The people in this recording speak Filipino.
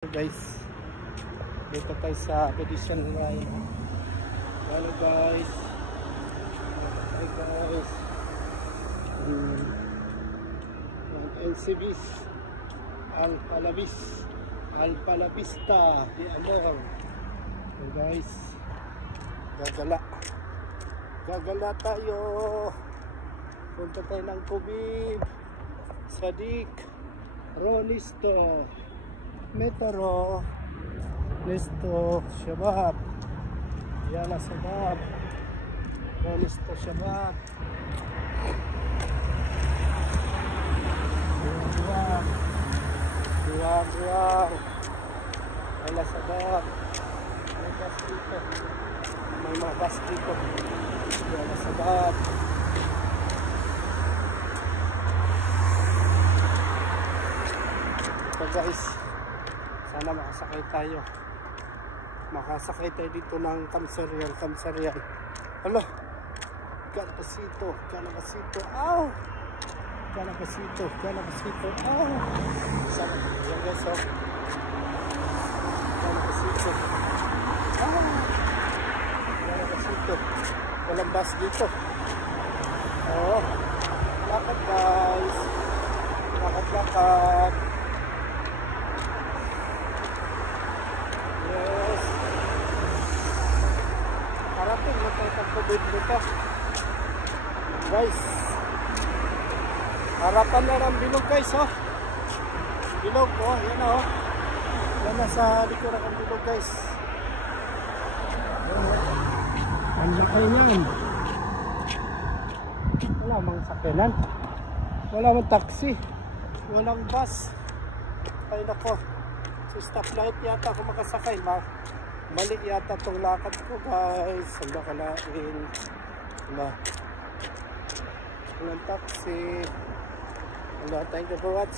Guys, dito tayo sa Petition Line. Hello guys. Hi guys. NCBs Alpalabista di Amor. Hey guys, gagala tayo. Punta tayo ng Kubib, Sadik, Ronisto, Metro, Listo, Shabab, Yala Sabab, Ronisto Shabab, Duwag, Yala Sabab, may bus dito, may mga bus dito, Yala Sabab. Ito guys, sana makasakay tayo dito ng Kamsarian. Hala, Calabasito, aw, Calabasito, aw, sana, yan guys, oh, Calabasito, walang bus dito, oh, lakad guys, lakad. Yes. Parating na tayo pag-Kubib dito. Guys. Harapan na ng bilog guys, oh. Bilog, oh. Yan, oh. Yan na sa likuran ng bilog guys. Ang laki niyan. Wala mang sakyanan. Wala mang taxi. Walang bus. Ay nako. So stoplight yata ako makasakay. Mali yata itong lakad ko guys. Ang bakalain. Walang taxi. Thank you for watching.